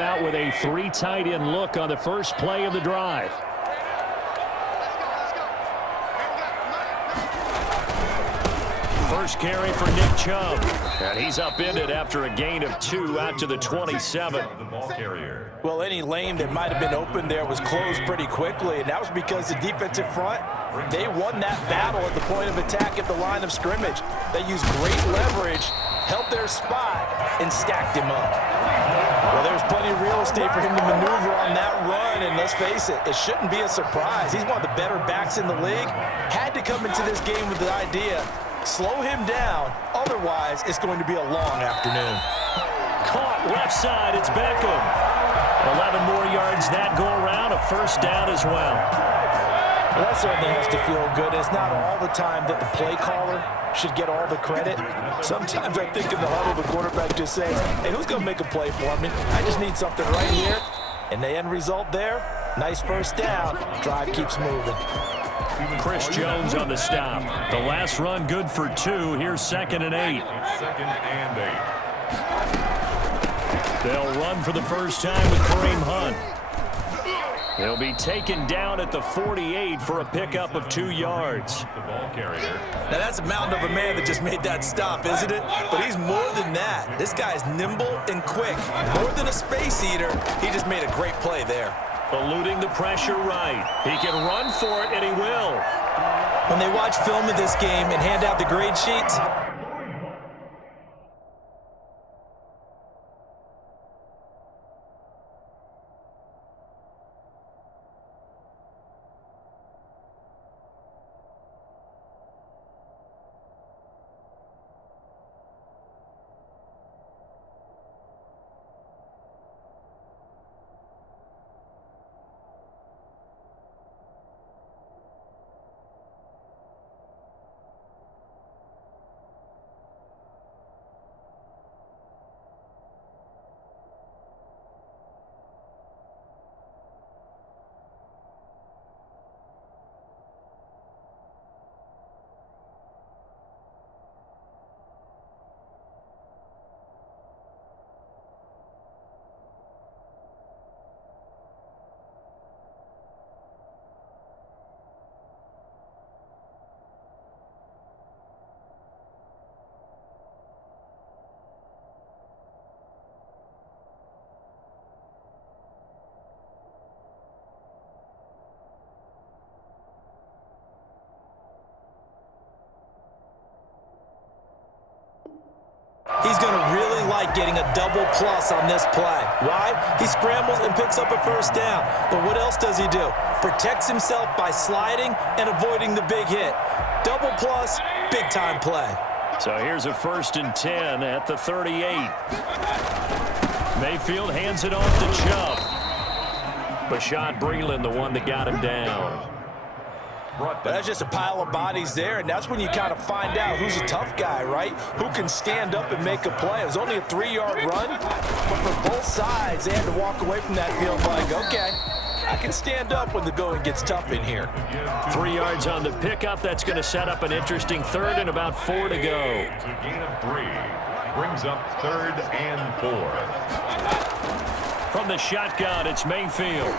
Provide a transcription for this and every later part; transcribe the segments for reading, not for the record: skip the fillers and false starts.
come out with a 3 tight end look on the first play of the drive. First carry for Nick Chubb. And he's upended after a gain of 2 out to the 27. Well, any lane that might have been open there was closed pretty quickly, and that was because the defensive front, they won that battle at the point of attack at the line of scrimmage. They used great leverage, held their spot, and stacked him up. Well, there's plenty of real estate for him to maneuver on that run, and let's face it, it shouldn't be a surprise. He's one of the better backs in the league. Had to come into this game with the idea, slow him down, otherwise it's going to be a long afternoon. Caught left side, it's Beckham. 11 more yards that go around, a first down as well. Well, that certainly has to feel good. It's not all the time that the play caller should get all the credit. Sometimes I think in the huddle, the quarterback just says, hey, who's going to make a play for me? I just need something right here. And the end result there, nice first down. Drive keeps moving. Chris Jones on the stop. The last run good for 2. Here's 2nd and 8. 2nd and 8. They'll run for the first time with Kareem Hunt. He'll be taken down at the 48 for a pickup of 2 yards. Now that's a mountain of a man that just made that stop, isn't it? But he's more than that. This guy's nimble and quick. More than a space eater, he just made a great play there. Eluding the pressure right. He can run for it, and he will. When they watch film of this game and hand out the grade sheets, he's going to really like getting a double plus on this play. Why? He scrambles and picks up a first down. But what else does he do? Protects himself by sliding and avoiding the big hit. Double plus, big-time play. So here's a 1st and 10 at the 38. Mayfield hands it off to Chubb. Bashaud Breeland, the one that got him down. But that's just a pile of bodies there, and that's when you kind of find out who's a tough guy, right? Who can stand up and make a play. It was only a 3-yard run, but for both sides, they had to walk away from that field like, okay, I can stand up when the going gets tough in here. 3 yards on the pickup. That's going to set up an interesting 3rd and about 4 to go. To gain of 3. Brings up 3rd and 4. From the shotgun, it's Mayfield.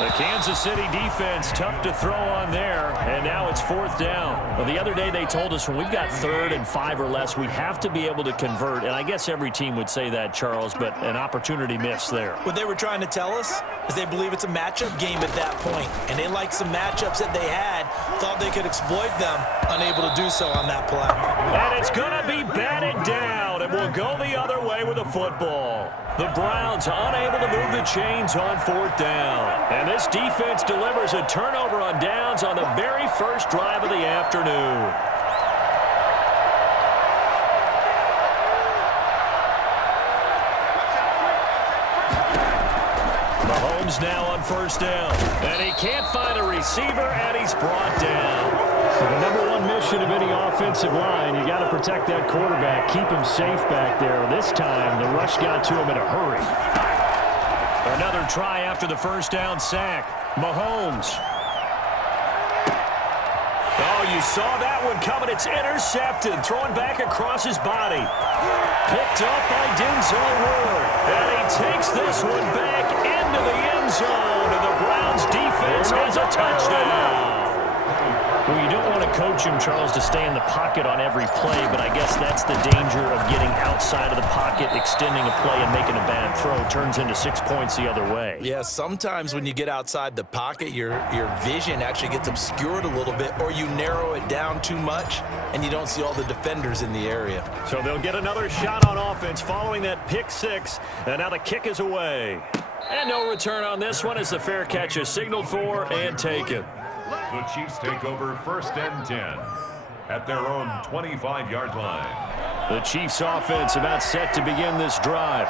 The Kansas City defense, tough to throw on there, and now it's 4th down. Well, the other day they told us when we've got 3rd and 5 or less, we have to be able to convert, and I guess every team would say that, Charles, but an opportunity missed there. What they were trying to tell us is they believe it's a matchup game at that point, and they liked some matchups that they had, thought they could exploit them, unable to do so on that play. And it's going to be batted down, and we'll go the other way with the football. The Browns unable to move the chains on 4th down. And this defense delivers a turnover on downs on the very first drive of the afternoon. Mahomes now on 1st down. And he can't find a receiver, and he's brought down. The number one mission of any offensive line, you got to protect that quarterback, keep him safe back there. This time, the rush got to him in a hurry. Another try after the 1st down sack. Mahomes. Oh, you saw that one coming. It's intercepted. Throwing back across his body. Picked up by Denzel Ward. And he takes this one back into the end zone. And the Browns defense has a touchdown. Well, you don't want to coach him, Charles, to stay in the pocket on every play, but I guess that's the danger of getting outside of the pocket, extending a play, and making a bad throw. Turns into 6 points the other way. Yeah, sometimes when you get outside the pocket, your vision actually gets obscured a little bit, or you narrow it down too much, and you don't see all the defenders in the area. So they'll get another shot on offense following that pick six, and now the kick is away. And no return on this one as the fair catch is signaled for and taken. The Chiefs take over 1st and 10 at their own 25-yard line. The Chiefs offense about set to begin this drive.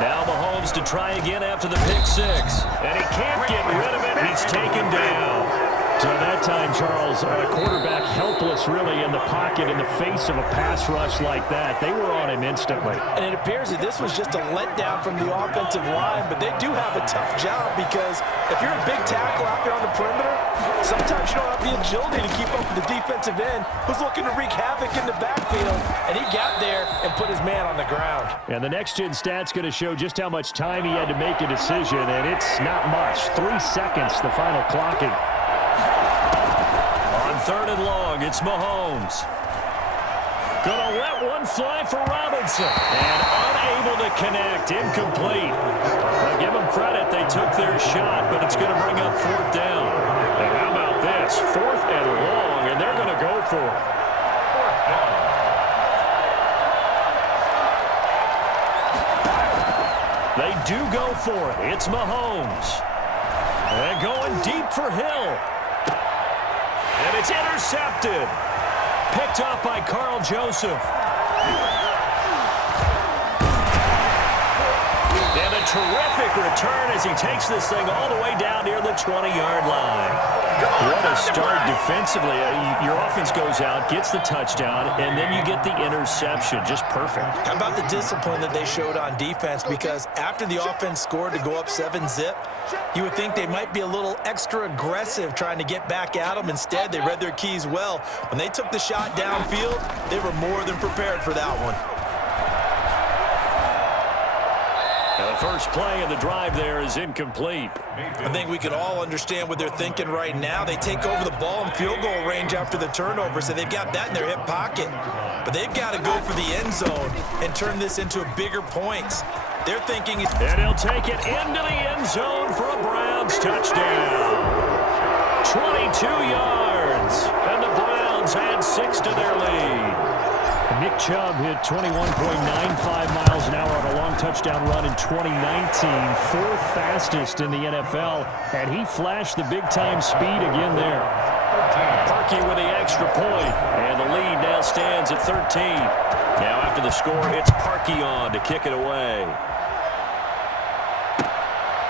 Now Mahomes to try again after the pick six. And he can't get rid of it. He's taken down. So that time, Charles, a quarterback helpless really in the pocket in the face of a pass rush like that. They were on him instantly. And it appears that this was just a letdown from the offensive line, but they do have a tough job because if you're a big tackle out there on the perimeter, sometimes you don't have the agility to keep up with the defensive end who's looking to wreak havoc in the backfield, and he got there and put his man on the ground. And the next-gen stat's going to show just how much time he had to make a decision, and it's not much. 3 seconds, the final clocking. On 3rd and long, it's Mahomes. Gonna let one fly for Robinson. And unable to connect. Incomplete. I'll give them credit. They took their shot, but it's going to bring up 4th down. And how about this? 4th and long, and they're going to go for it. They do go for it. It's Mahomes. And going deep for Hill. And it's intercepted. Picked up by Carl Joseph. And a terrific return as he takes this thing all the way down near the 20-yard line. What a start defensively. Your offense goes out, gets the touchdown, and then you get the interception. Just perfect. How about the discipline that they showed on defense? Because after the offense scored to go up 7-zip, you would think they might be a little extra aggressive trying to get back at them. Instead, they read their keys well. When they took the shot downfield, they were more than prepared for that one. The first play of the drive there is incomplete. I think we can all understand what they're thinking right now. They take over the ball in field goal range after the turnover, so they've got that in their hip pocket. But they've got to go for the end zone and turn this into bigger points. They're thinking... And he'll take it into the end zone for a Browns touchdown. 22 yards, and the Browns add 6 to their lead. Nick Chubb hit 21.95 miles an hour on a long touchdown run in 2019, 4th fastest in the NFL, and he flashed the big-time speed again there. Parkey with the extra point, and the lead now stands at 13. Now after the score, it's Parkey on to kick it away.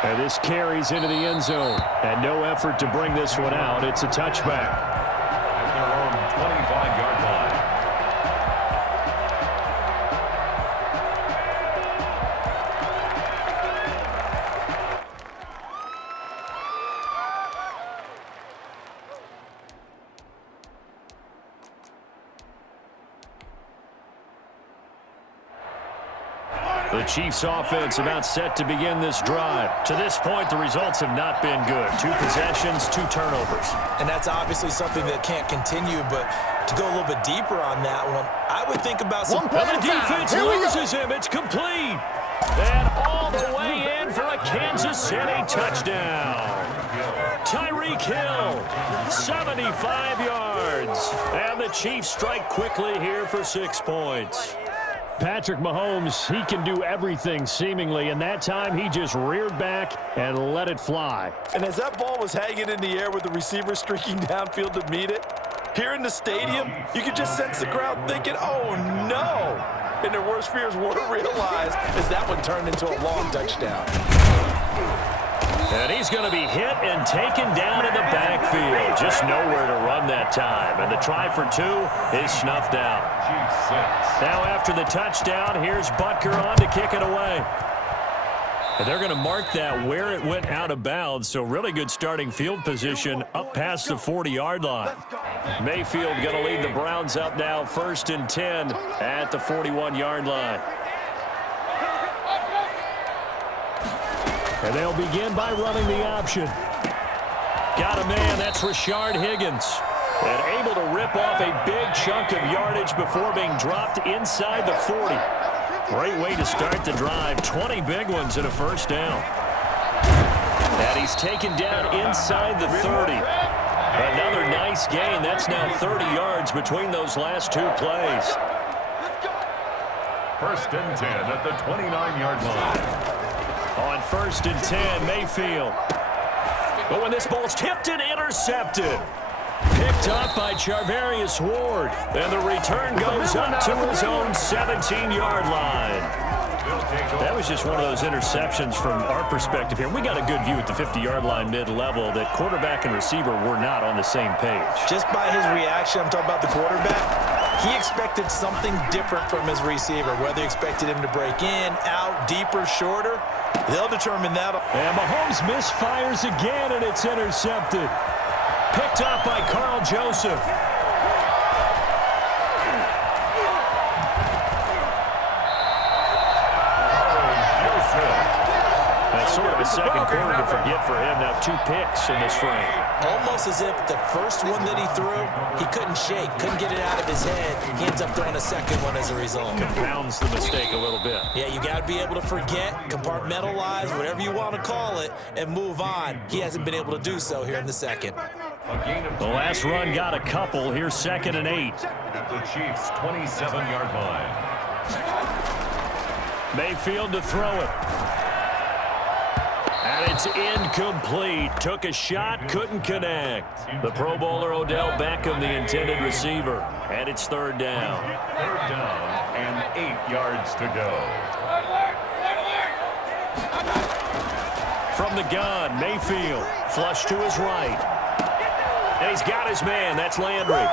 And this carries into the end zone, and no effort to bring this one out. It's a touchback. At their own 25-yard line. The Chiefs offense about set to begin this drive. To this point, the results have not been good. 2 possessions, 2 turnovers. And that's obviously something that can't continue, but to go a little bit deeper on that one, I would think about some... And the defense loses him. It's complete. And all the way in for a Kansas City touchdown. Tyreek Hill, 75 yards. And the Chiefs strike quickly here for 6 points. Patrick Mahomes, he can do everything seemingly, and that time he just reared back and let it fly. And as that ball was hanging in the air with the receiver streaking downfield to meet it, here in the stadium, you could just sense the crowd thinking, oh no! And their worst fears were realized as that one turned into a long touchdown. And he's going to be hit and taken down in the backfield. Just nowhere to run that time. And the try for 2 is snuffed out. Now after the touchdown, here's Butker on to kick it away. And they're going to mark that where it went out of bounds, so really good starting field position up past the 40-yard line. Mayfield going to lead the Browns up now, 1st and 10 at the 41-yard line. And they'll begin by running the option. Got a man, that's Rashard Higgins. And able to rip off a big chunk of yardage before being dropped inside the 40. Great way to start the drive. 20 big ones and a first down. And he's taken down inside the 30. Another nice gain. That's now 30 yards between those last two plays. 1st and 10 at the 29-yard line. On 1st and 10, Mayfield. But when this ball's tipped and intercepted. Picked up by Charvarius Ward. And the return goes up to his own 17-yard line. That was just one of those interceptions from our perspective here. We got a good view at the 50-yard line mid-level that quarterback and receiver were not on the same page. Just by his reaction, I'm talking about the quarterback, he expected something different from his receiver, whether he expected him to break in, out, deeper, shorter. They'll determine that. And Mahomes misfires again, and it's intercepted. Picked up by Carl Joseph. That's sort of a second quarter to forget for him. Now 2 picks in this frame. Almost as if the first one that he threw, he couldn't shake, couldn't get it out of his head. He ends up throwing a second one as a result. Compounds the mistake a little bit. Yeah, you got to be able to forget, compartmentalize, whatever you want to call it, and move on. He hasn't been able to do so here in the second. The last run got a couple. Here's 2nd and 8. At the Chiefs' 27-yard line. Mayfield to throw it. And it's incomplete. Took a shot, couldn't connect. The Pro Bowler Odell Beckham, the intended receiver. And it's 3rd down. 3rd down and 8 yards to go. From the gun, Mayfield. Flush to his right. And he's got his man. That's Landry.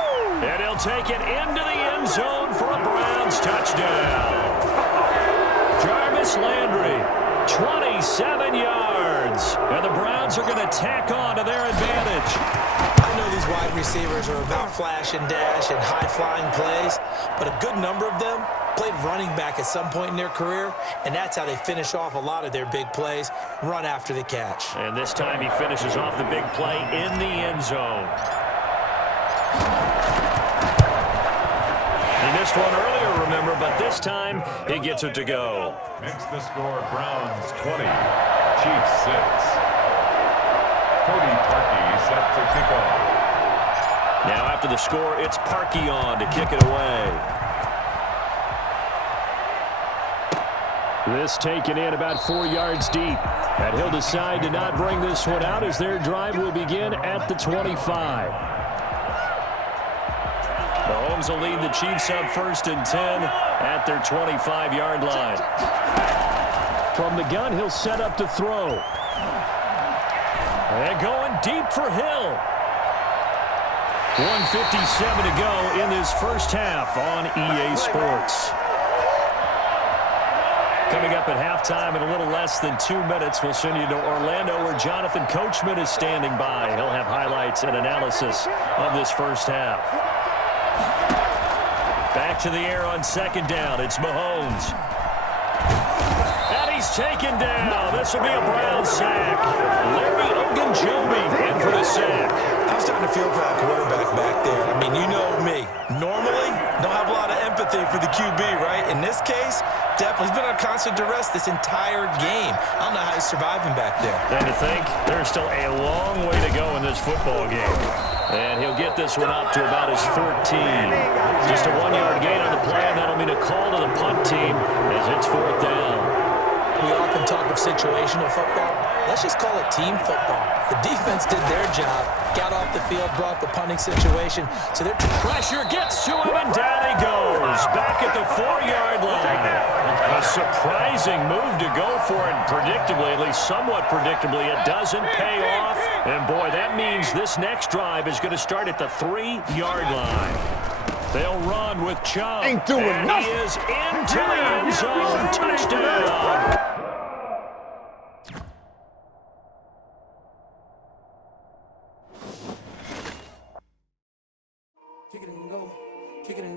And he'll take it into the end zone for a Browns touchdown. Jarvis Landry, 27 yards. And the Browns are going to tack on to their advantage. I know these wide receivers are about flash and dash and high-flying plays, but a good number of them played running back at some point in their career, and that's how they finish off a lot of their big plays, run after the catch. And this time he finishes off the big play in the end zone. He missed one earlier, remember, but this time he gets it to go. Makes the score Browns 20, Chiefs 6. Cody Parkey set to kick off. Now after the score, it's Parkey on to kick it away. This taken in about 4 yards deep. And he'll decide to not bring this one out as their drive will begin at the 25. Mahomes will lead the Chiefs up 1st and 10 at their 25-yard line. From the gun, he'll set up to throw. And going deep for Hill. 1:57 to go in this first half on EA Sports. Coming up at halftime in a little less than 2 minutes, we'll send you to Orlando where Jonathan Coachman is standing by. He'll have highlights and analysis of this first half. Back to the air on 2nd down. It's Mahomes. And he's taken down. This will be a Brown sack. Larry Ogunjobi in for the sack. I'm starting to feel for that quarterback back there. I mean, you know me. Normally, don't have a lot of empathy for the QB, right? In this case, definitely he's been on constant duress this entire game. I don't know how he's surviving back there. And to think there's still a long way to go in this football game. And he'll get this one up to about his 14. Just a 1-yard gain on the play, and that'll mean a call to the punt team as it's 4th down. We often talk of situational football. Let's just call it team football. The defense did their job, got off the field, brought the punting situation. So their pressure gets to him, and down he goes. Back at the 4-yard line. A surprising move to go for it. Predictably, at least somewhat predictably, it doesn't pay off. And boy, that means this next drive is going to start at the 3-yard line. They'll run with Chubb. Ain't doing and nothing. He is into the end zone. Touchdown.